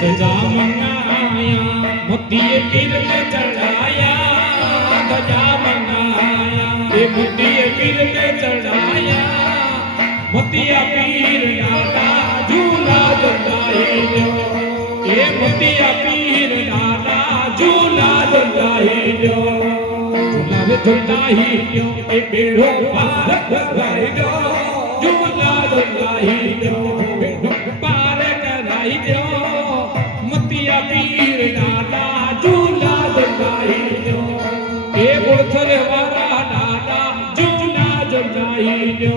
ध्वजा मंगाया मोती पीर ने चढ़ाया ध्वजा मंगाया ये मोती पीर ने चढ़ाया मोतिया पीर नाना झूला झुलाइयो ये मोतिया पीर नाना झूला झुलाइयो झूला झुलाइयो ये बेड़ो पार कराइयो झूला झुलाइयो बेड़ो पार कराइयो मोतिया पीर नाना झूला झुलाइयो ये गुड़थर वाला नाना झूला झुलाइयो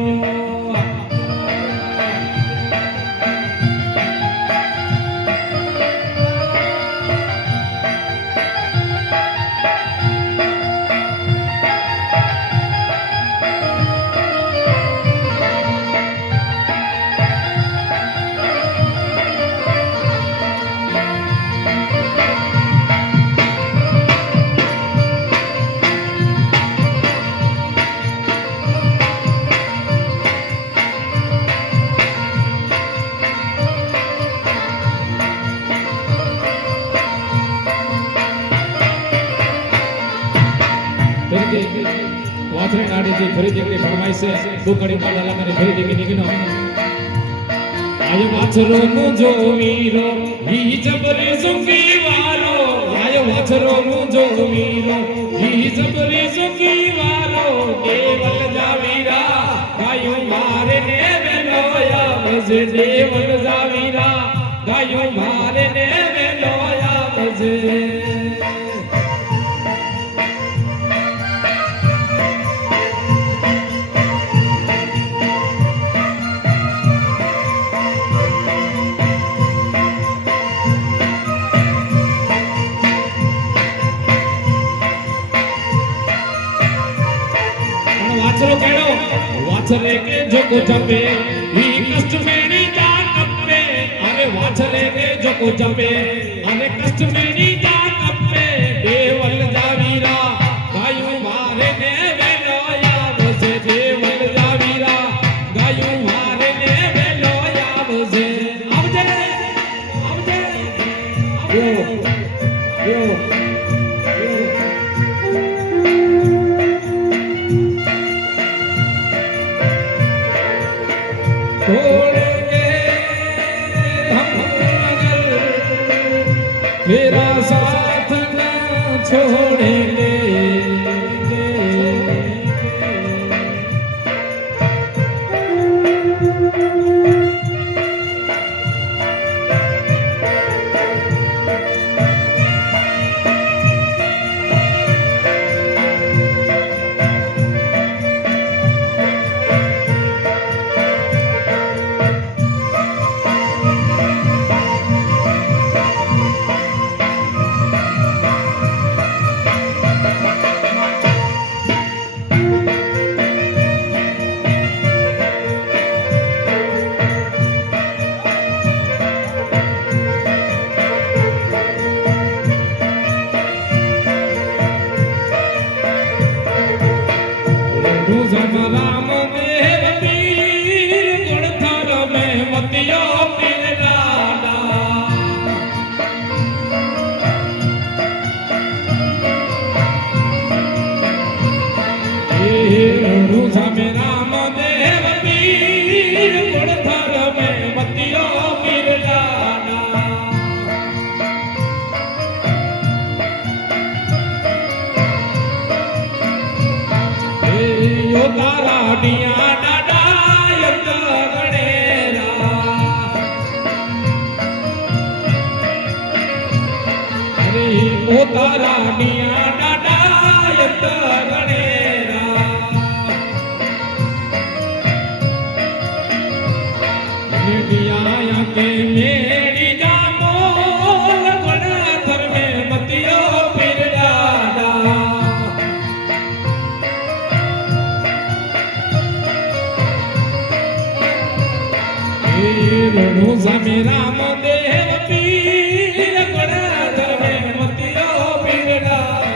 वाथरे नाड़ी जी फरी जगड़ी फरमाई से दुकड़ी माला लगाने फरी जगड़ी निकनो आयो वाथरो मुझो वीरो ही जबरी सुखी वालो आयो वाथरो मुझो वीरो ही जबरी सुखी वालो देवल जावीरा गायो मारे ने बेलोया बजे देवल जावीरा गायो मारे ने बेलोया बजे वाछरे के जोको जपे ही कष्ट मेरी जान कपे अरे वाछरे के जोको जपे अरे कष्ट मेरी जान कपे देवल जावीरा गायो मारे ने वेलोया बजे देवल जावीरा गायो मारे ने वेलोया बजे आवजे यो छोड़ेंगे हम अगर तेरा साथ न छोड़ेंगे राम देव पीर गुणथर में मतियो पीर लाला में राम देव पीर गुणथर में मतियो पीर लाला यो तारा डिया डाडा यत गणेरा अरे ओ तारा डिया डाडा यत गणेरा डिया के मेरी जामो गणथर में मतियो पीर डाडा में राम देव पीर गुणधर में मतियो पीर डाला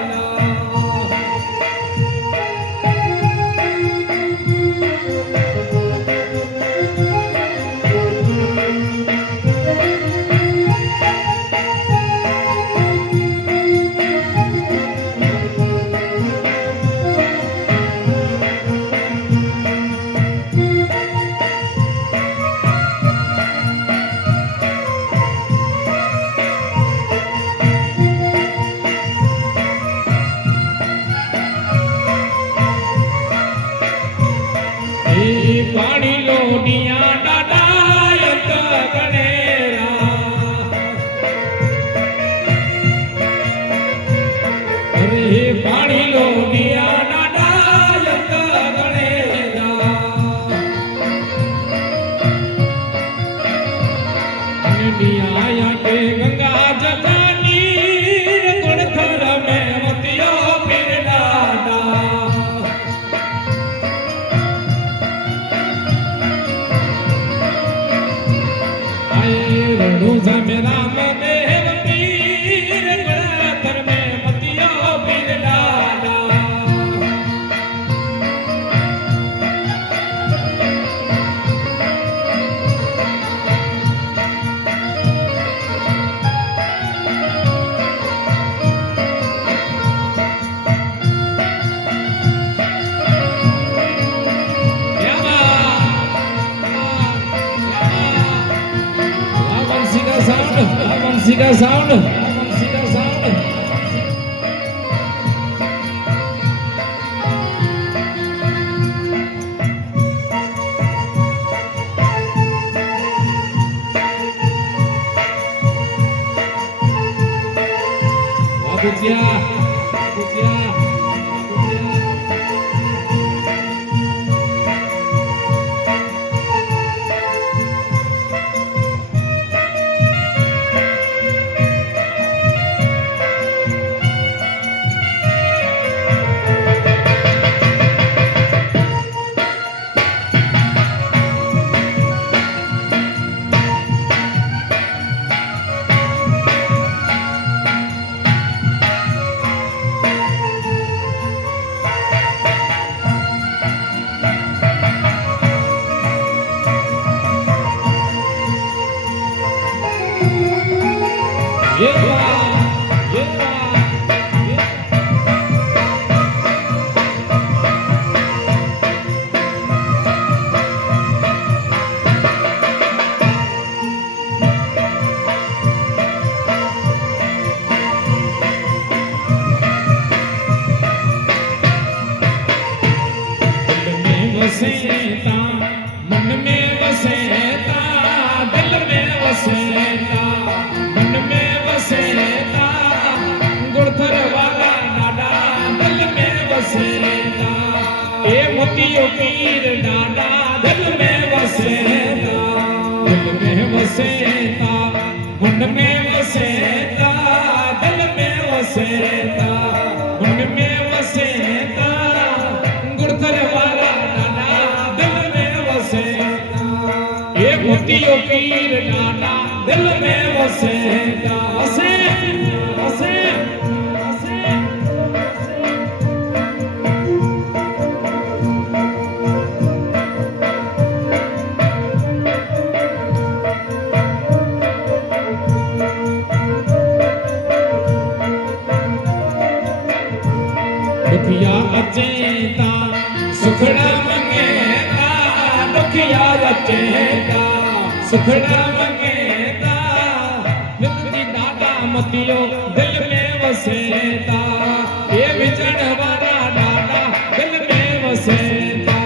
बंसी का साउंड बंसी का साउंड Kucia, kucia, kucia. वसेता मन में वसेता दिल में वसेता मन में वसेता गुड़थर वाला डाडा दिल में वसेता ए मोतियो पीर डाडा दिल में वसेता मन में वसेता दिल में वसेता मन में वसेता गुड़थर वाला मोतियो पीर नाना दिल में वसेता वसे वसे वसे दुखिया अचेता सुखड़ा मंगेता दुखिया अचेता सुखड़ा मंगेता दिल की डाडा मतियो दिल में वसेता ये विजन वाला डाडा दिल में वसेता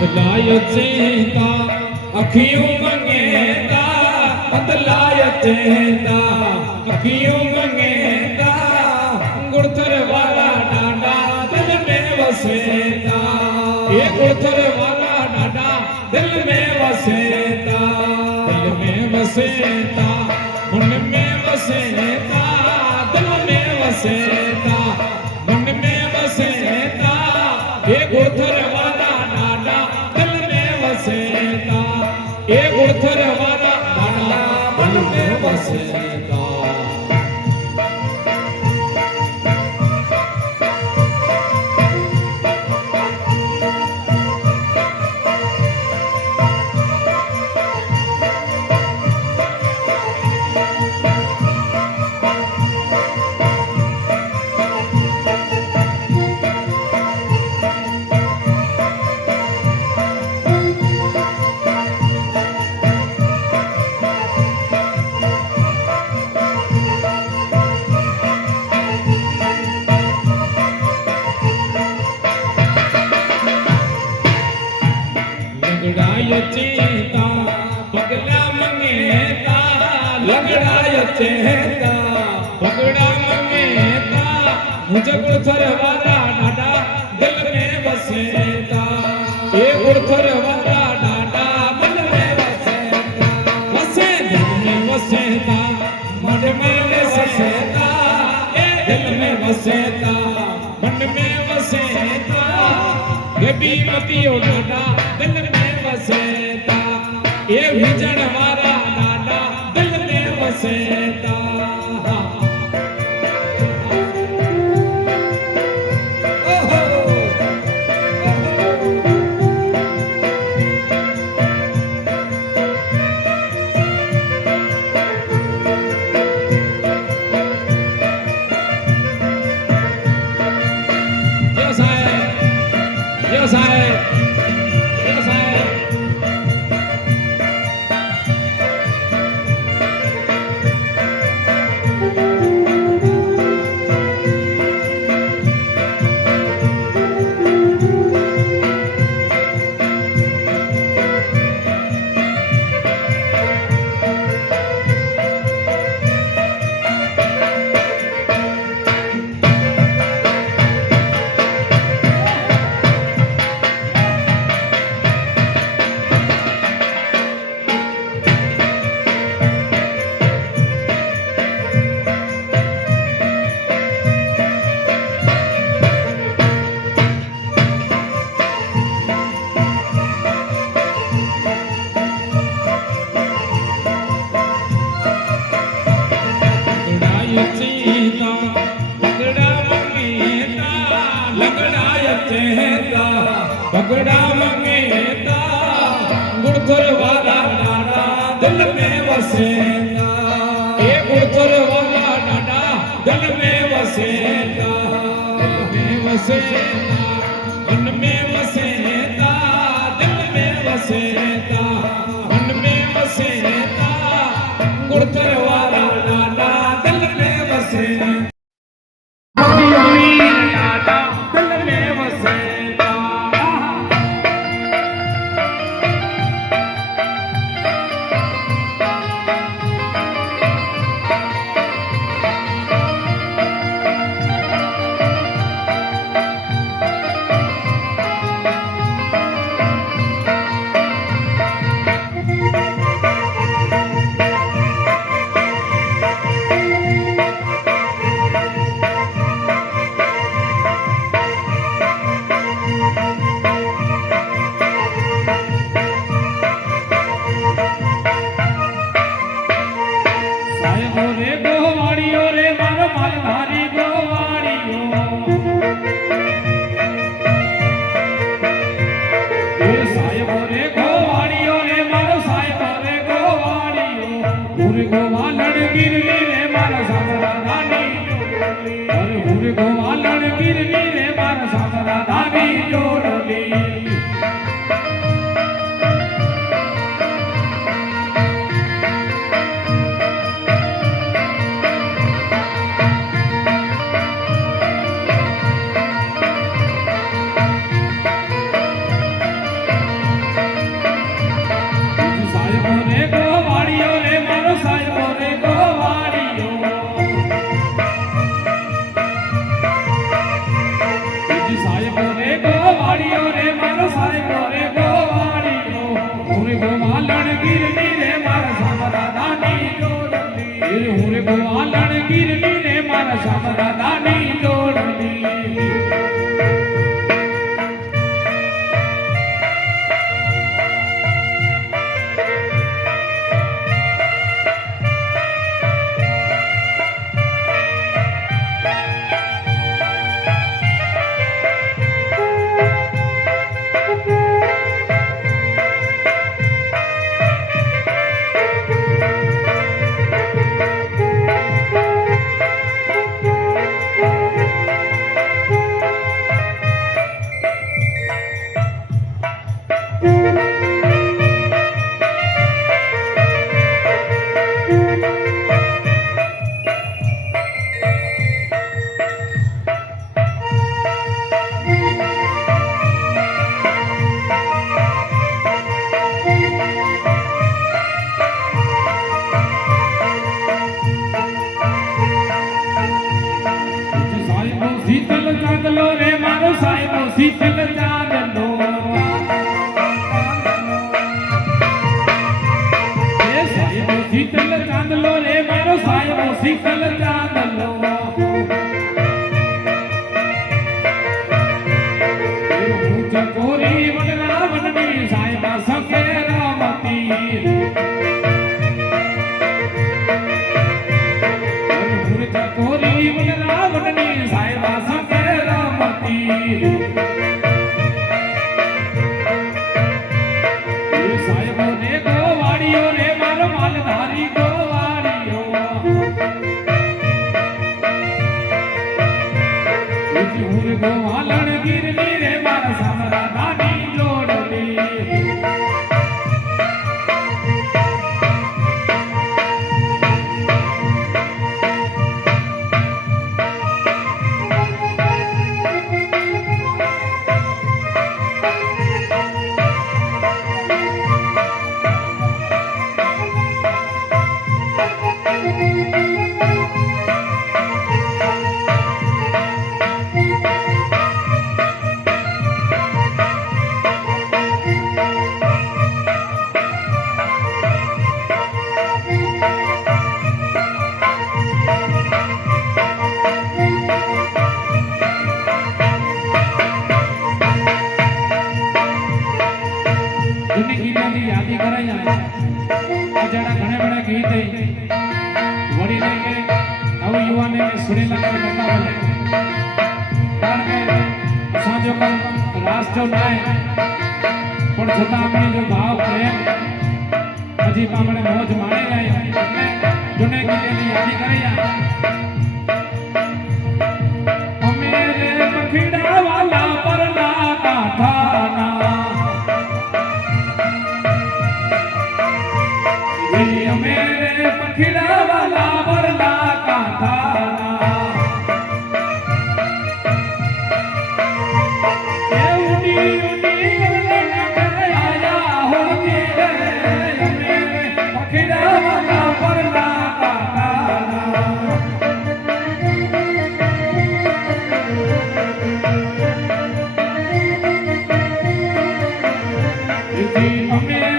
बदलाय चेता अखियों मंगेता बदलाय चेता अखियों मंगेता गुड़थर वाला डाडा दिल में वसेता ये गुड़थर वाला डाडा दिल में वसेता मन में वसेता दिल में वसेता मन में वसेता ये गुड़थर वाला ए गुड़थर वाला डाडा मन में वसेता लगड़ाय चेता पगला मंगेता लगड़ाय चेता पगड़ा मंगेता मुझे गुड़थर वाला डाडा दिल में वसेता ये गुड़थर वाला डाडा दिल में वसेता वसे दिल में वसेता मन में वसेता ये दिल में वसेता मन में वसेता बीमतियो डाडा दिल में वसेता ये विजन वाला डाडा दिल में वसेता पकड़ा मंगेता गुड़गुर वाला डाडा दिल में वसेता ये गुड़गुर वाला डाडा दिल में वसेता मन में वसेता दिल में वसेता मन में वसेता गुड़गुर वाला डाडा दिल में वसेता डाडा दिल में वसेता ચકોરી વનરા વનની સાહેબા સંગે રમતી ચકોરી વનરા વનની સાહેબા સંગે રમતી સાહેબો ને ગોવાળીઓ રે મારો માલધારી ગોવાળીઓ હું ગોવાલણ ગીરની રે મારા સામરા દાની જોડલી યાદી કરાયા અજાણા ઘણા ઘણા ગીત વળી કે નવ યુવાને સુરેલા કરતા બોલે કારણ કે સાંજો કલ રાષ્ટ્ર નાય પણ છતાં આપણે જો ભાવ પ્રેમ હજી આપણે મોજ માણી રહ્યા એટલે જૂને ગીતની યાદી કરાયા અમે રે પખીડા વાલા પરલા કાઠાના मेरे पखिड़ा वाला वरला काठाना ये उनी उनी आया होती है मेरे पखिड़ा वाला वरला काठाना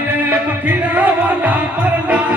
मेरे पखिड़ा वाला वरला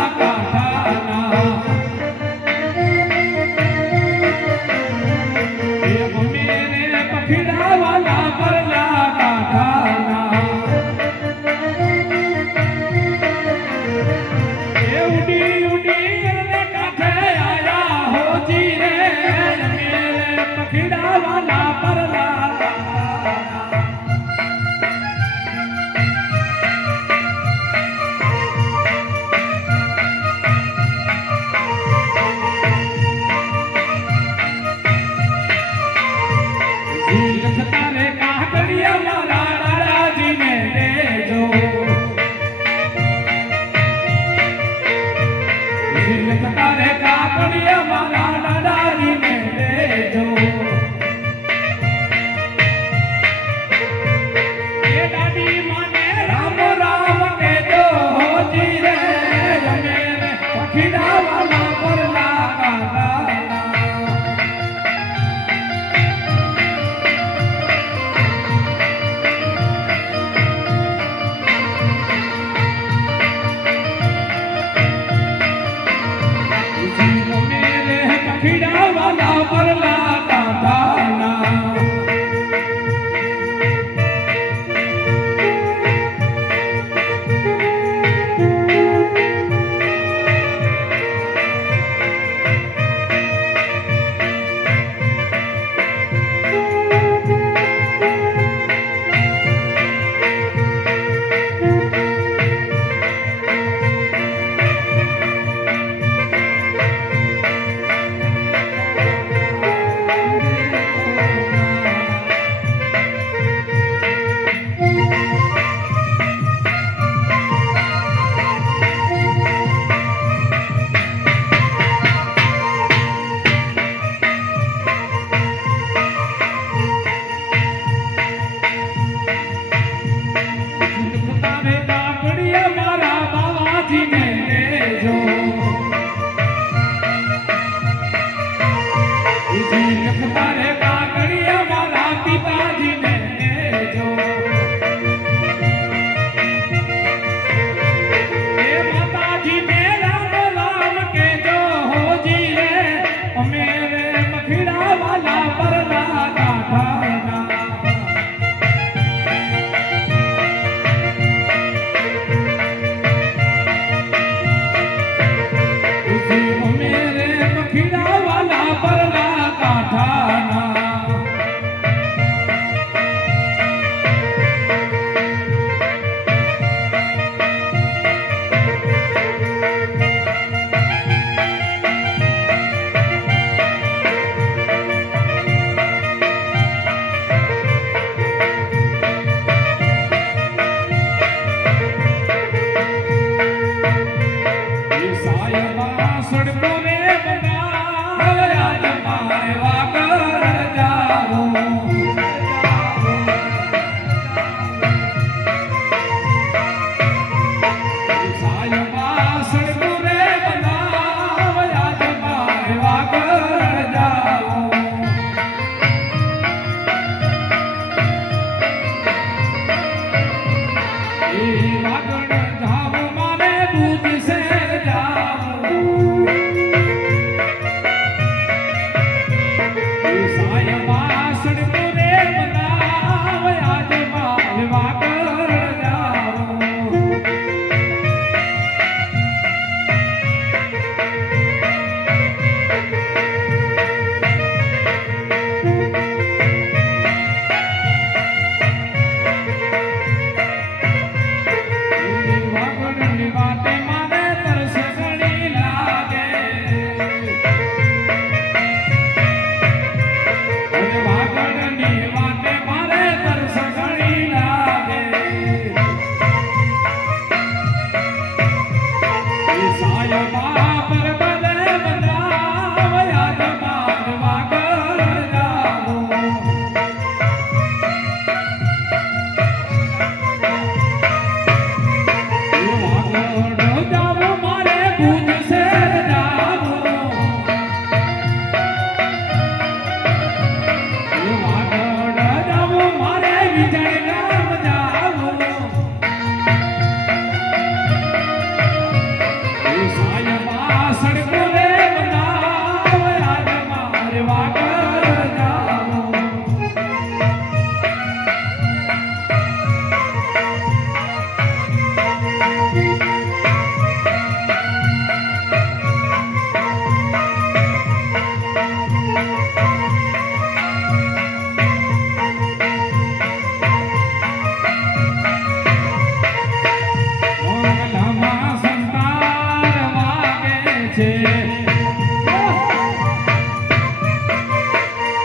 છે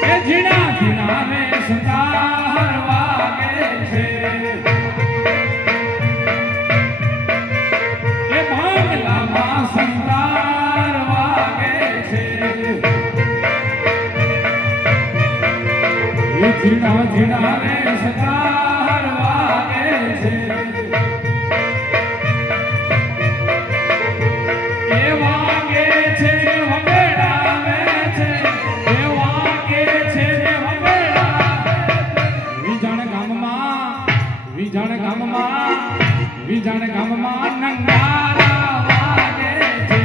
એ ઝીણા ઝીણા રે સંતાર વાગે છે એ ભાંગલામાં સંતાર વાગે છે એ ઝીણા ઝીણા રે સંતાર વાગે છે એ વાગે છે વગડાવે છે એ વાગે છે વગડાવે વિજાણ ગામમાં નંગારા વાગે છે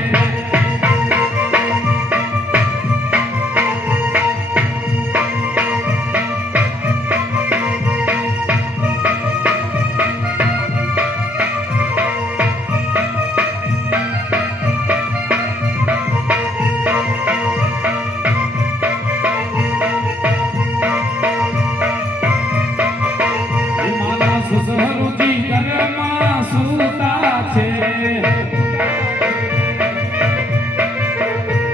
સસરુજી ઘરમાં સૂતા છે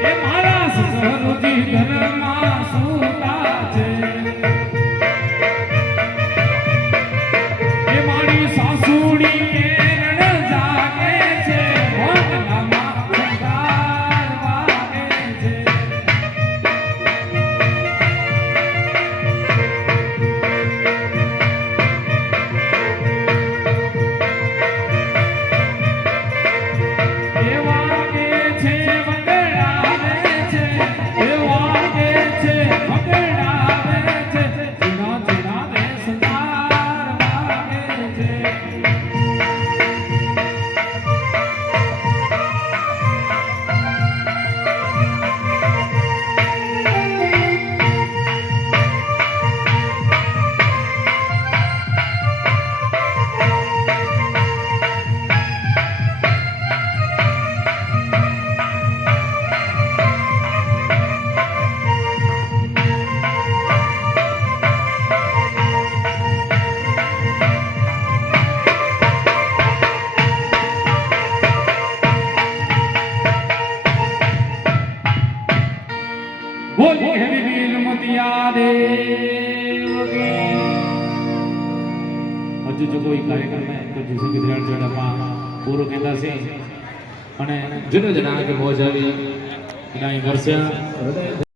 એ મારા સસરુજી ઘરમાં સૂતા છે એ મારી સાસુડી કેરણ જાગે છે ભગલામાં સંતાર વાગે છે બોલી હરી વીર મોતિયા દેવ હજુ જો કોઈ કાર્યક્રમ है तो जिसे गुजरात जोड़ाમાં પૂરો કહેતા છે અને જેને જણા કે મોજ આવી એના વર્ષા